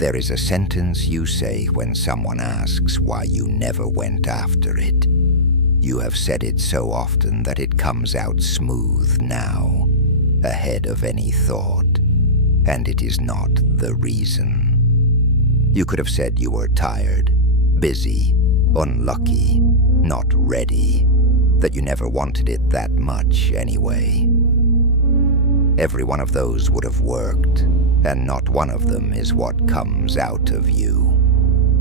There is a sentence you say when someone asks why you never went after it. You have said it so often that it comes out smooth now, ahead of any thought, and it is not the reason. You could have said you were tired, busy, unlucky, not ready, that you never wanted it that much anyway. Every one of those would have worked, and not one of them is what comes out of you.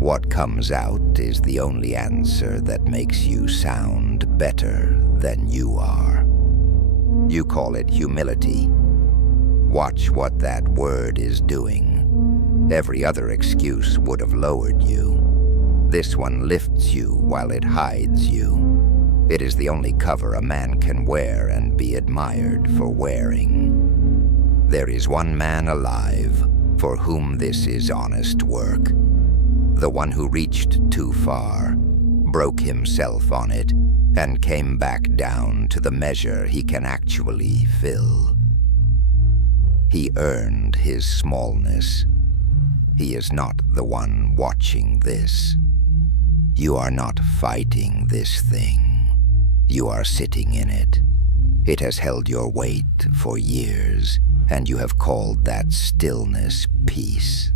What comes out is the only answer that makes you sound better than you are. You call it humility. Watch what that word is doing. Every other excuse would have lowered you. This one lifts you while it hides you. It is the only cover a man can wear and be admired for wearing. There is one man alive for whom this is honest work. The one who reached too far, broke himself on it, and came back down to the measure he can actually fill. He earned his smallness. He is not the one watching this. You are not fighting this thing. You are sitting in it. It has held your weight for years, and you have called that stillness peace.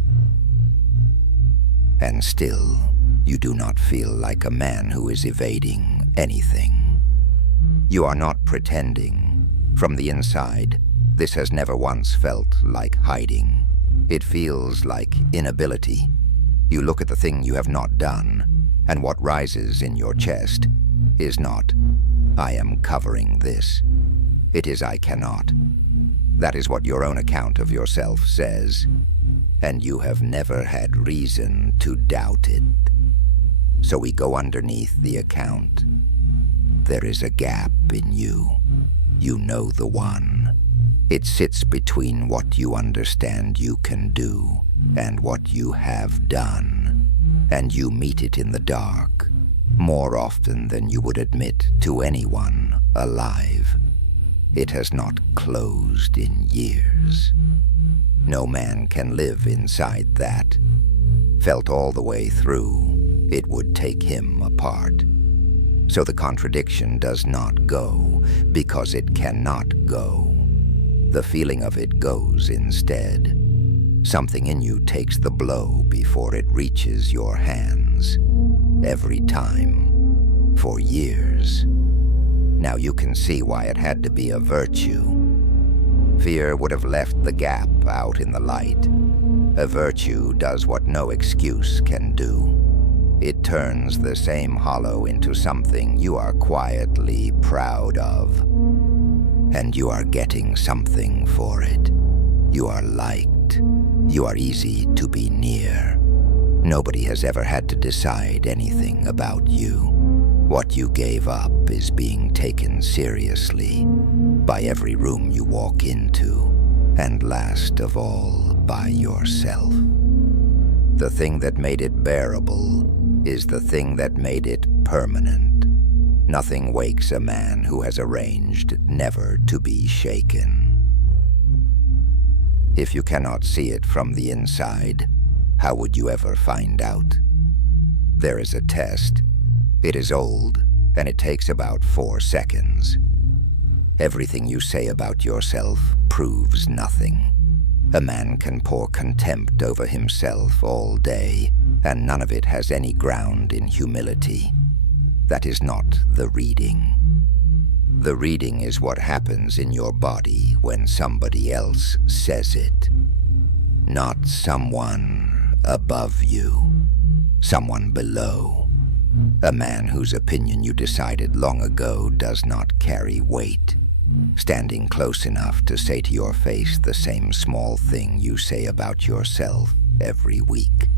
And still, you do not feel like a man who is evading anything. You are not pretending. From the inside, this has never once felt like hiding. It feels like inability. You look at the thing you have not done, and what rises in your chest is not, "I am covering this." It is, "I cannot." That is what your own account of yourself says, and you have never had reason to doubt it. So we go underneath the account. There is a gap in you. You know the one. It sits between what you understand you can do and what you have done, and you meet it in the dark, more often than you would admit to anyone alive. It has not closed in years. No man can live inside that. Felt all the way through, it would take him apart. So the contradiction does not go because it cannot go. The feeling of it goes instead. Something in you takes the blow before it reaches your hands. Every time. For years. Now you can see why it had to be a virtue. Fear would have left the gap out in the light. A virtue does what no excuse can do. It turns the same hollow into something you are quietly proud of. And you are getting something for it. You are liked. You are easy to be near. Nobody has ever had to decide anything about you. What you gave up is being taken seriously by every room you walk into, and last of all, by yourself. The thing that made it bearable is the thing that made it permanent. Nothing wakes a man who has arranged never to be shaken. If you cannot see it from the inside, how would you ever find out? There is a test. It is old, and it takes about 4 seconds. Everything you say about yourself proves nothing. A man can pour contempt over himself all day, and none of it has any ground in humility. That is not the reading. The reading is what happens in your body when somebody else says it. Not someone above you, someone below. A man whose opinion you decided long ago does not carry weight, standing close enough to say to your face the same small thing you say about yourself every week.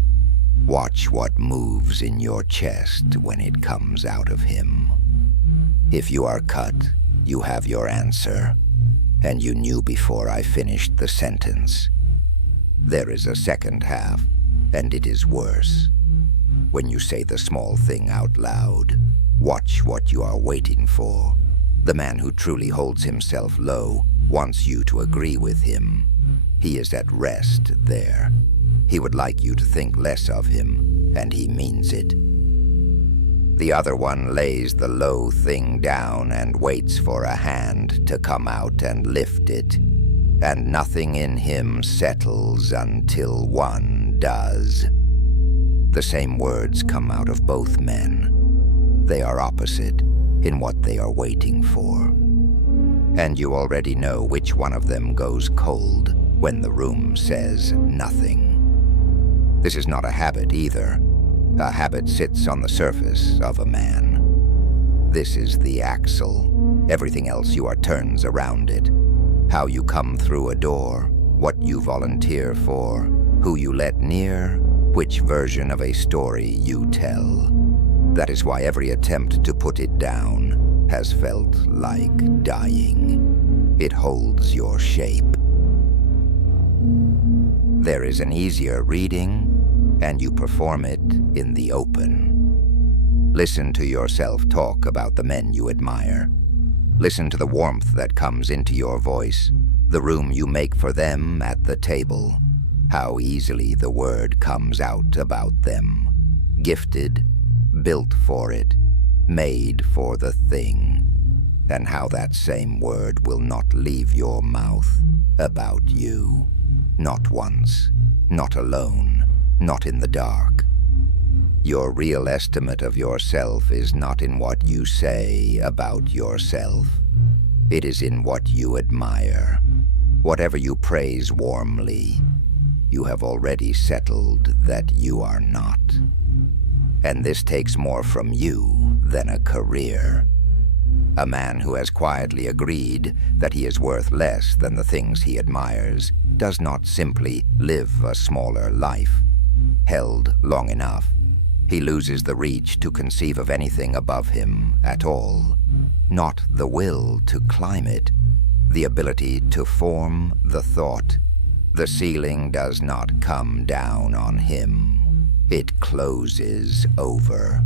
Watch what moves in your chest when it comes out of him. If you are cut, you have your answer, and you knew before I finished the sentence. There is a second half, and it is worse. When you say the small thing out loud, watch what you are waiting for. The man who truly holds himself low wants you to agree with him. He is at rest there. He would like you to think less of him, and he means it. The other one lays the low thing down and waits for a hand to come out and lift it, and nothing in him settles until one does. The same words come out of both men. They are opposite in what they are waiting for. And you already know which one of them goes cold when the room says nothing. This is not a habit either. A habit sits on the surface of a man. This is the axle. Everything else you are turns around it. How you come through a door, what you volunteer for, who you let near, which version of a story you tell. That is why every attempt to put it down has felt like dying. It holds your shape. There is an easier reading, and you perform it in the open. Listen to yourself talk about the men you admire. Listen to the warmth that comes into your voice, the room you make for them at the table, how easily the word comes out about them. Gifted, built for it, made for the thing, and how that same word will not leave your mouth about you. Not once, not alone, not in the dark. Your real estimate of yourself is not in what you say about yourself. It is in what you admire. Whatever you praise warmly, you have already settled that you are not. And this takes more from you than a career. A man who has quietly agreed that he is worth less than the things he admires does not simply live a smaller life. Held long enough, he loses the reach to conceive of anything above him at all. Not the will to climb it, the ability to form the thought. The ceiling does not come down on him. It closes over.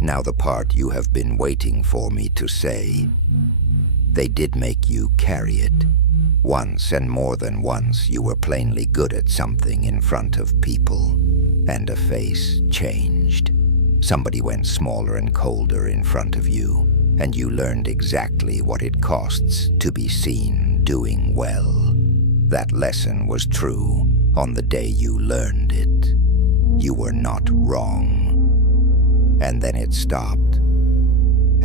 Now the part you have been waiting for me to say. They did make you carry it. Once and more than once you were plainly good at something in front of people, and a face changed. Somebody went smaller and colder in front of you, and you learned exactly what it costs to be seen doing well. That lesson was true on the day you learned it. You were not wrong. And then it stopped.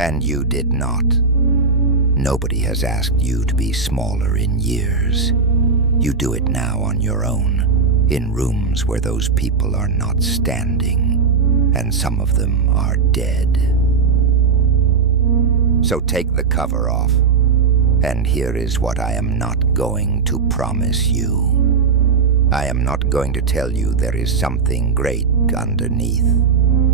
And you did not. Nobody has asked you to be smaller in years. You do it now on your own, in rooms where those people are not standing, and some of them are dead. So take the cover off, and here is what I am not going to promise you. I am not going to tell you there is something great underneath.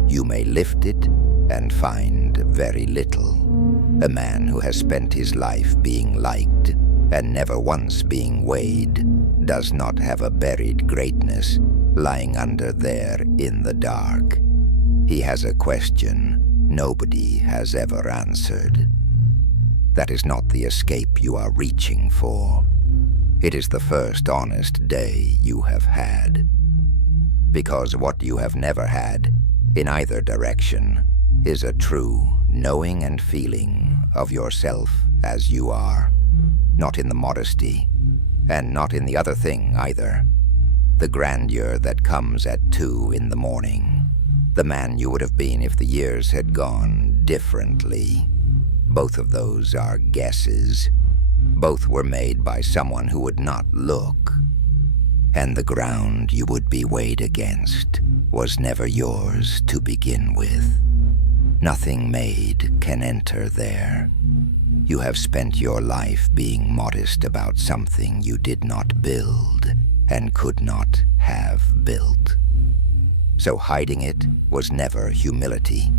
You may lift it and find very little. A man who has spent his life being liked and never once being weighed does not have a buried greatness lying under there in the dark. He has a question nobody has ever answered. That is not the escape you are reaching for. It is the first honest day you have had. Because what you have never had, in either direction, is a true knowing and feeling of yourself as you are. Not in the modesty, and not in the other thing either. The grandeur that comes at 2 in the morning. The man you would have been if the years had gone differently. Both of those are guesses. Both were made by someone who would not look. And the ground you would be weighed against was never yours to begin with. Nothing made can enter there. You have spent your life being modest about something you did not build and could not have built. So hiding it was never humility,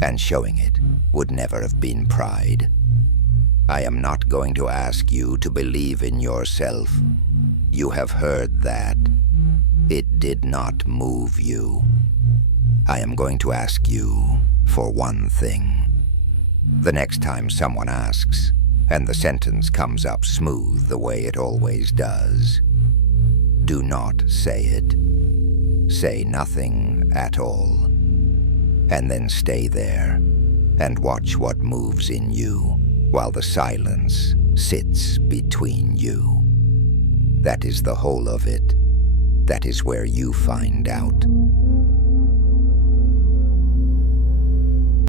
and showing it would never have been pride. I am not going to ask you to believe in yourself. You have heard that. It did not move you. I am going to ask you for one thing. The next time someone asks, and the sentence comes up smooth the way it always does, Do not say it. Say nothing at all. And then stay there and watch what moves in you while the silence sits between you. That is the whole of it. That is where you find out.